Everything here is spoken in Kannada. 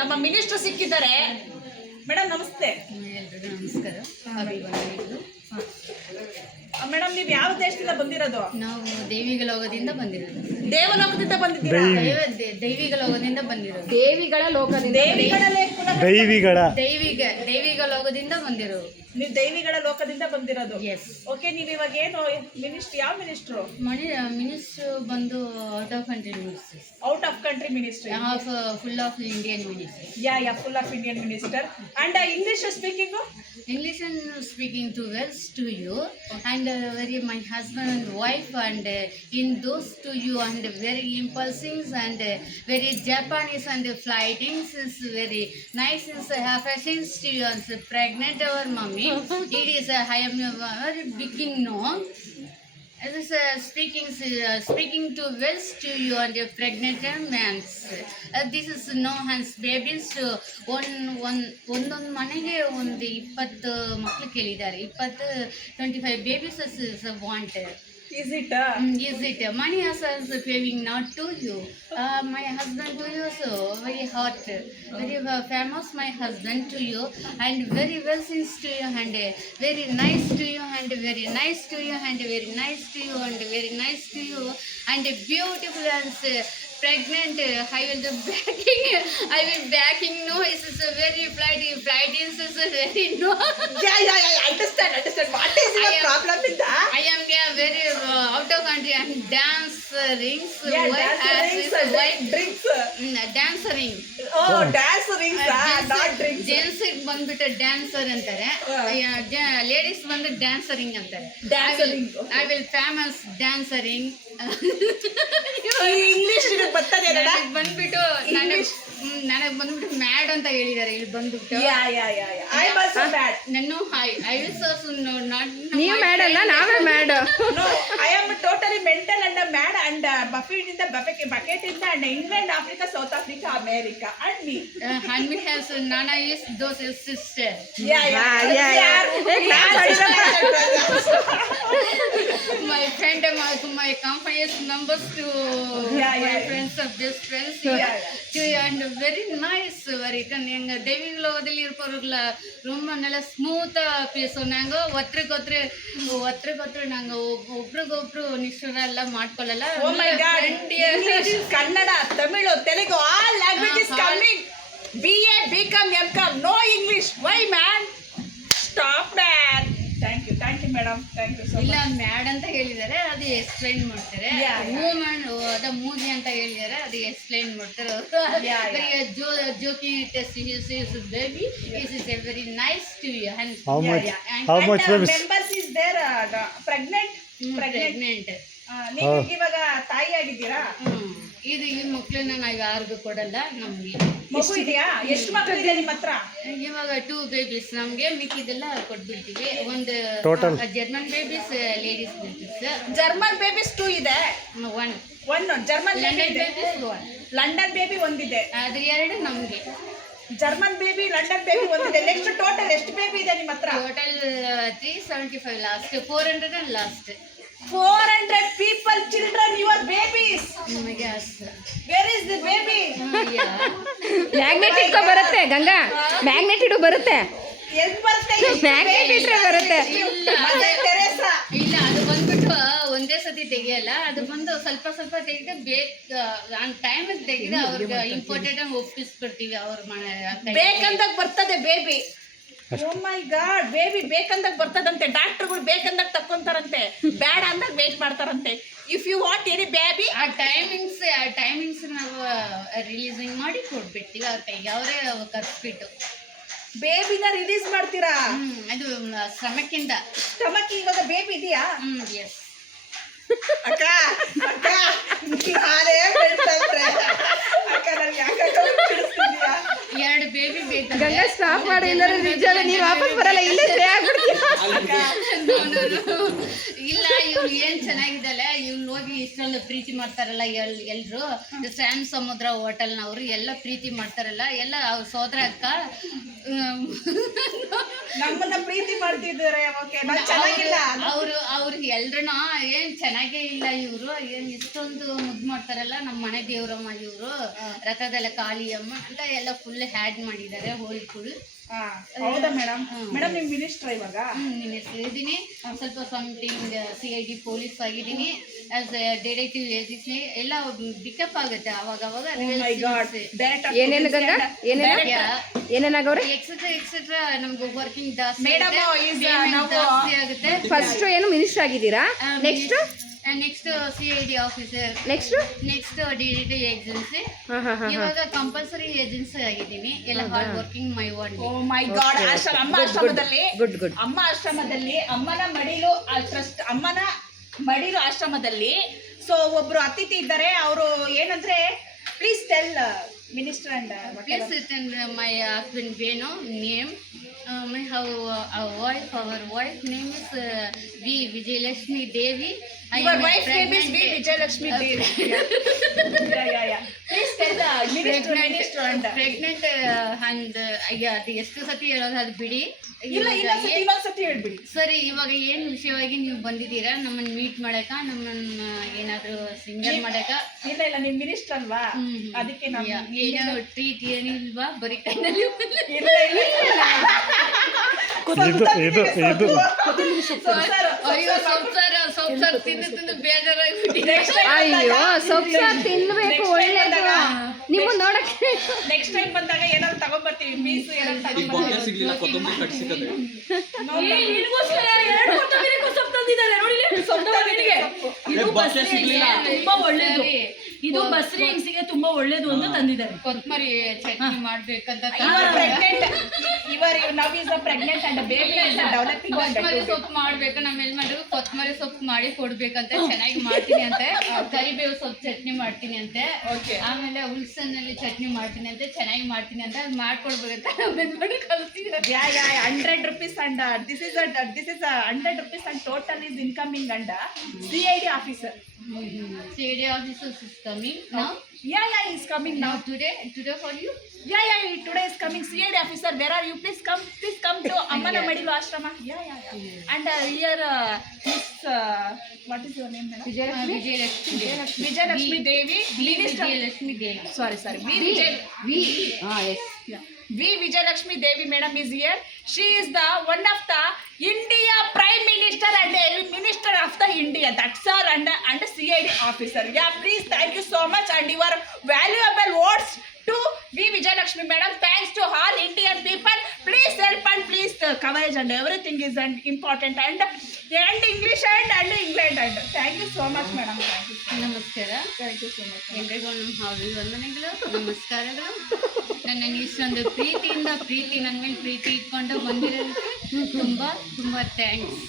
ನಮ್ಮ ಮಿನಿಸ್ಟರ್ ಸಿಕ್ಕಿದ್ದಾರೆ. ಮೇಡಮ್ ನಮಸ್ತೆ. ಎಲ್ರಿಗೂ ನಮಸ್ಕಾರ. ಮೇಡಮ್ ನೀವು ಯಾವ ದೇಶದಿಂದ ಬಂದಿರೋದು? ನಾವು ದೇವಿಗಲೋಕದಿಂದ ಬಂದಿರೋದು. ದೇವಲೋಕದಿಂದ ಬಂದಿದ್ದೀರಾ? ದೈವಿಗಲೋಕದಿಂದ ಬಂದಿರೋದು. ದೇವಿಗಳ ಲೋಕದಿಂದ. ದೈವಿಗಲೋಕದಿಂದ ಬಂದಿರೋದು. ನೀವು ದೈವಿಗಳ ಲೋಕದಿಂದ ಬಂದಿರೋದು. ಎಸ್. ಓಕೆ, ನೀವು ಇವಾಗ ಏನು ಮಿನಿಸ್ಟರ್, ಯಾವ ಮಿನಿಸ್ಟ್ರು? ಮಿನಿಸ್ಟ್ರು ಬಂದು out of country minister. Out of country minister. Full of Indian minister. Yeah full of Indian minister. And English speaking? English and speaking to wells to you and very my husband and wife and in those to you and very impulsive and very Japanese and flightings is very nice is affections to you and pregnant our mommy. It is I am very beginning no. As is speaking to wells to you and your pregnant mans. This is no hands babies. ಒಂದೊಂದು ಮನೆಗೆ ಒಂದು 20 ಮಕ್ಕಳು ಕೇಳಿದ್ದಾರೆ. 25 babies is wanted. Is it? Is it? Money also is paving not to you. My husband to you so very hot, very famous. My husband to you and very well since to you and very nice to you and very nice to you and very nice to you and very nice to you and beautiful and pregnant. I will do backing. I will backing. No, it is a very flight is a very no. Yeah. Understand. What is your problem with that? I am very out of country and dance rings. Yeah, dance rings. Dancing. Oh, dance rings, not drinks. Gents ಬಂದ್ಬಿಟ್ಟು ಡ್ಯಾನ್ಸರ್ ಅಂತಾರೆ, ಲೇಡೀಸ್ ಬಂದು ಡ್ಯಾನ್ಸರಿಂಗ್ ಅಂತಾರೆ. I will famous dancering. English ಬರ್ತದೆ ಬಂದ್ಬಿಟ್ಟು ನನಗೆ ಬಂದ್ಬಿಟ್ಟು ಮ್ಯಾಡ್ ಅಂತ ಹೇಳಿದ್ದಾರೆ ಇಲ್ಲಿ ಬಂದ್ಬಿಟ್ಟು. I was mad. ನಾನು ಐ ವಿಲ್ ಆಲ್ಸೋ ನಾಟ್. ನೀವು ಮ್ಯಾಡ್ ಅಲ್ಲ, ನಾವೇ mad. No, I am totally mental and mad and buffet ಇಂದ ಬಕೆಟ್ ಇಂದ and England, Africa, South Africa, America and me. And me has Nana is those is sister. My friend, my company is members to my friends of best friends. And very nice. Very எங்க தெய்வீகலோகத்தில் இருப்பவர்கள ரொம்ப நல்ல ஸ்மூத்தா பேசுனாங்க. ಒತ್ರಿಗೊತ್ರು நாங்க ಒಬ್ರಿಗೊಬ್ರು ನಿಷ್ಠುರ ಎಲ್ಲ ಮಾಡ್ಕೊಳ್ಳಲ್ಲ. Oh my God, English, Kannada, Tamil, Telugu, all languages coming. BA, BCom, MCom, no English. Why man? Stop that. Thank you madam. Thank you so much. ಇಲ್ಲ ಮ್ಯಾಡ್ ಅಂತ ಹೇಳಿದ್ದಾರೆ, ಅದು ಎಕ್ಸ್ಪ್ಲೈನ್ ಮಾಡ್ತಾರೆ. ಮೂಮೆಂಟ್ ಅದ ಮೂವಿ ಅಂತ ಹೇಳಿದ್ದಾರೆ, ಅದು ಎಕ್ಸ್ಪ್ಲೈನ್ ಮಾಡ್ತಾರೆ ಅವರು. Joking test is baby is a very nice to you. How much members is there? Pregnant. ನೀವು ಇವಾಗ ತಾಯಿ ಆಗಿದ್ದೀರಾ? ಇದು ಈ ಮಕ್ಕಳನ್ನ ನಾವು ಯಾರಿಗೂ ಕೊಡಲ್ಲ. ನಮ್ಗೆ ಮಗು ಇದೆಯಾ? ಎಷ್ಟು ಮಕ್ಕಳು ಇದೆ ನಿಮ್ಮ ಹತ್ರ? ಇವಾಗ 2 babies ನಮ್ಗೆ, ಮಿಕ್ಕಿದೆಲ್ಲ ಕೊಟ್ಬಿಡ್ತೀವಿ. ಒಂದು German babies, ladies babies. German babies 2 ಇದೆ. One German London babies 1. London baby ಒಂದಿದೆ. ಅದು 2 ನಮ್ಗೆ. ಜರ್ಮನ್ ಬೇಬಿ, ಲಂಡನ್ ಬೇಬಿ ಒಂದಿದೆ. ನೆಕ್ಸ್ಟ್ ಟೋಟಲ್ ಎಷ್ಟು ಬೇಬಿ ಇದೆ ನಿಮ್ಮ ಹತ್ರ? Total 375 last, 400 and last. 400 people, children, your babies. ನಮಗೆ ಅಷ್ಟು. Where is the baby? Magnet ಇಟ್ಕೊ ಬರುತ್ತೆ ಗಂಗಾ, ಮ್ಯಾಗ್ನೆಟ್ ಇಡು ಬರುತ್ತೆ. ಎಲ್ಲಿ ಬರುತ್ತೆ? ಮ್ಯಾಗ್ನೆಟ್ ಇಟ್ರೆ ಬರುತ್ತೆ. ಇಲ್ಲ, ಅದು ಬಂದ್ಬಿಟ್ಟು ಒಂದೇ ಸತಿ ತೆಗಿಯಲ್ಲ. ಅದು ಬಂದು ಸ್ವಲ್ಪ ತೆಗೆದು ಟೈಮಿಗೆ ತೆಗೆದು ಅವ್ರಿಗೆ ಇಂಪಾರ್ಟೆಂಟ್ ಆಗಿ ಒಪ್ಪಿಸ್ಕೊಡ್ತೀವಿ. ಅವ್ರ ಬೇಕಂದಾಗ ಬರ್ತದೆ baby. Oh my God, baby ಬೇಕಂದಾಗ ಬರ್ತದಂತೆ. ಡಾಕ್ಟರ್ಗಳು ಬೇಕಂದಾಗ ತಕ್ಕೊಂತಾರಂತೆ, ಬ್ಯಾಡ ಅಂದಾಗ ವೇಟ್ ಮಾಡ್ತಾರಂತೆ. If you want any baby, ಆ ಟೈಮಿಂಗ್ಸ್ ನಾವು ರಿಲೀಸಿಂಗ್ ಮಾಡಿ ಕೊಟ್ಬಿಡ್ತೀವಿ ಅವ್ರ ಕೈಗೆ. ಅವರೇ ಕರ್ಸ್ಬಿಟ್ಟು ಬೇಬಿನ ರಿಲೀಸ್ ಮಾಡ್ತೀರಾ? ಅದು ಸ್ಟಮಕ್ಕಿಂದ. ಸ್ಟಮಕ್ ಇವಾಗ ಬೇಬಿ ಇದೆಯಾ? ಎಸ್. ಅಕ್ಕ ನಾನೇ ಹೇಳ್ತಾರೆ ಅಕ್ಕ, ನನಗೆ ಯಾಕೆ ಬಿಡಿಸ್ತಿದ್ಯಾ? 2 ಬೇಬಿ ಬೇಕು ಗಂಗಾ. ಸ್ಟಾಪ್ ಮಾಡಿ, ಇಲ್ಲರ ನಿಜ ನೀನು ವಾಪಸ್ ಬರಲ್ಲ, ಇಲ್ಲೇ ಸ್ಟೇ ಆಗ್ಬಿಡ್ತೀಯ. ಇಲ್ಲ ಇವ್ರು ಏನ್ ಚೆನ್ನಾಗಿದ್ದಲ್ಲ ಇವ್ನು ಹೋಗಿ ಇಷ್ಟೊಂದು ಪ್ರೀತಿ ಮಾಡ್ತಾರಲ್ಲ ಎಲ್ರು ಸ್ಯಾಮ್ ಸಮುದ್ರ ಹೋಟೆಲ್ನವ್ರು ಎಲ್ಲ ಪ್ರೀತಿ ಮಾಡ್ತಾರಲ್ಲ ಎಲ್ಲ ಅವ್ರ ಸೋದರ ಅಕ್ಕ ನಮ್ಮನ್ನ ಪ್ರೀತಿ ಮಾಡ್ತಿದ್ದಾರೆ. ಓಕೆ, ನಾನು ಚೆನ್ನಾಗಿಲ್ಲ. ಅವ್ರಿಗೆ ಎಲ್ರನ್ನ ಏನ್ ಚೆನ್ನಾಗೇ ಇಲ್ಲ ಇವ್ರು ಏನ್ ಇಷ್ಟೊಂದು ಮುದ್ದು ಮಾಡ್ತಾರಲ್ಲ ನಮ್ಮ ಮನೆ ದೇವ್ರಮ್ಮ ಇವ್ರು ರಥದಲ್ಲ ಕಾಳಿಯಮ್ಮ ಅಂತ ಎಲ್ಲ ಫುಲ್ ಹ್ಯಾಡ್ ಮಾಡಿದ್ದಾರೆ ಹೋಳಿ ಫುಲ್. ಹೌದಾ ಮೇಡಮ್? ಮೇಡಮ್ ನಿಮ್ ಮಿನಿಸ್ಟರ್ ಇವಾಗ? ಮಿನಿಸ್ಟರ್ ಇದ್ದೀನಿ, ಸ್ವಲ್ಪ ಸಮಥಿಂಗ್ CID ಪೊಲೀಸ್ ಆಗಿದ್ದೀನಿ, ಆಸ್ ಡಿಟೆಕ್ಟಿವ್ ಏಜೆನ್ಸಿ ಎಲ್ಲ ಪಿಕಪ್ ಆಗುತ್ತೆ ಅವಾಗ ಏನೇನು ಗಂಗಾ ಏನೇನಾಗವ್ರೆ ಎಕ್ಸೆಟ್ರಾ ನಮ್ಗೆ ವರ್ಕಿಂಗ್ ಜಾಸ್ತಿ ಮೇಡಮ್ ಜಾಸ್ತಿ ಆಗುತ್ತೆ. ಫಸ್ಟ್ ಏನು ಮಿನಿಸ್ಟರ್ ಆಗಿದ್ದೀರಾ? Next next CID officer, next detective agency, ಇವಾಗ ಕಂಪಲ್ಸರಿ ಏಜೆನ್ಸಿ ಆಗಿದ್ದೀನಿ. ಎಲ್ಲ hard working my one. Oh my God. ಅಮ್ಮ ಆಶ್ರಮದಲ್ಲಿ ಗುಡ್ ಅಮ್ಮ ಆಶ್ರಮದಲ್ಲಿ ಅಮ್ಮನ ಮಡಿಲು ಟ್ರಸ್ಟ್ ಅಮ್ಮನ ಮಡಿಲು ಆಶ್ರಮದಲ್ಲಿ ಸೊ ಒಬ್ರು ಅತಿಥಿ ಇದ್ದಾರೆ. ಅವರು ಏನಂದ್ರೆ please tell minister and please my husband Venu name my our wife name is V Vijayalakshmi Devi. Your wife name is V Vijayalakshmi Devi. Yeah. Please tell the minister and pregnant and ಅದು ಎಷ್ಟು ಸತಿ ಹೇಳೋದು ಅದು ಬಿಡಿ. ಇನ್ನೊಂದ್ಸತಿ ಹೇಳ್ಬಿಡಿ. ಸರಿ, ಇವಾಗ ಏನ್ ವಿಷಯವಾಗಿ ನೀವು ಬಂದಿದ್ದೀರಾ ನಮ್ಮನ್ನ ಮೀಟ್ ಮಾಡಕ, ನಮ್ಮನ್ನ ಏನಾದ್ರು ಸಿಂಗರ್ ಮಾಡಕ? ಇಲ್ಲ ನಿಮ್ ಮಿನಿಸ್ಟರ್ ಅಲ್ವಾ, ಅದಕ್ಕೆ ಏನೋ ಟ್ರೀಟ್ ಏನಿಲ್ವಾ? ಬರೀ ಕೈನಲ್ಲಿ ಅಯ್ಯೋ ಸೊಪ್ಸಾರು ತಿಂದು ಬೇಜಾರಾಗ್ಬಿಟ್ಟಿದೆ. ಅಯ್ಯೋ ಸೊಪ್ಪು ಸಾರು ತಿನ್ಬೇಕು, ಒಳ್ಳೇದು. ನಿಮ್ಮ ನೋಡಕ್ಕೆ ನೆಕ್ಸ್ಟ್ ಟೈಮ್ ಬಂದಾಗ ಏನಾದ್ರು ತಗೊಂಡ್ಬರ್ತೀವಿ. ಪೀಸ್ ಸಿಗ್ಲಿಲ್ಲ, ಕೊತ್ತಂಬರಿ ಕಟ್ ಸಿಕ್ಕದೆ. ತುಂಬಾ ಒಳ್ಳೇದು. ಇದು ಬಸ್ರಿ ಹೆಂಗಸಿಗೆ ತುಂಬಾ ಒಳ್ಳೇದು ಅಂತ ತಂದಿದ್ದಾರೆ. ಕೊತ್ತಂಬರಿ ಚಟ್ನಿ ಮಾಡ್ಬೇಕಂತ ಪ್ರೆಗ್ನೆಂಟ್ ಅಂಡ್ ಬೇಬಿ ಡೆವಲಪಿಂಗ್. ಕೊತ್ತಂಬರಿ ಸೊಪ್ಪು ಮಾಡ್ಬೇಕು. ನಮ್ಮ ಯಜಮಾನ್ರು ಕೊತ್ತಂಬರಿ ಸೊಪ್ಪು ಮಾಡಿ ಕೊಡ್ಬೇಕಂತ ಚೆನ್ನಾಗಿ ಮಾಡ್ತೀನಿ ಅಂತೆ. ಕರಿಬೇವು ಸೊಪ್ಪು ಚಟ್ನಿ ಮಾಡ್ತೀನಿ ಅಂತೆ. ಆಮೇಲೆ ಉಳ್ಸನ್ನಲ್ಲಿ ಚಟ್ನಿ ಮಾಡ್ತೀನಿ ಅಂತೆ, ಚೆನ್ನಾಗಿ ಮಾಡ್ತೀನಿ ಅಂತ. ಅದು ಮಾಡ್ಕೊಡ್ಬೇಕಂತ ನಮ್ಮ ಯಜಮಾನ್ರು ಕಲ್ತಿದ್ದಾರೆ. 100 rupees and this is 100 rupees and total is incoming and CID officer. CID officer is coming now. Yeah, is coming now. Today for you. Yeah, today is coming. CID officer, where are you? Please come to Ammana Madilu Ashrama. Yeah. And here Miss what is your name, madam? Vijayalakshmi Devi. Minister. Vijayalakshmi Devi. Sorry. V Vijayalakshmi Devi madam is here. She is the one of the India Prime Minister and Minister of the India. That's her and CID officer. Yeah, please thank you so much and your valuable words to V Vijayalakshmi madam. Thanks to all Indian people. Please help and please coverage and everything is important and English and England and thank you so much madam. ನಮಸ್ಕಾರ. Thank you so much. ಎಲ್ರಿಗೂ ನಮ್ಮ ಅಭಿವಂದನೆಗಳು, ನಮಸ್ಕಾರಗಳು. ನನ್ನನ್ನು ಇಷ್ಟೊಂದು ಪ್ರೀತಿ ನನ್ನ ಮೇಲೆ ಪ್ರೀತಿ ಇಟ್ಕೊಂಡು ಬಂದಿರೋದಕ್ಕೆ ತುಂಬ ಥ್ಯಾಂಕ್ಸ್.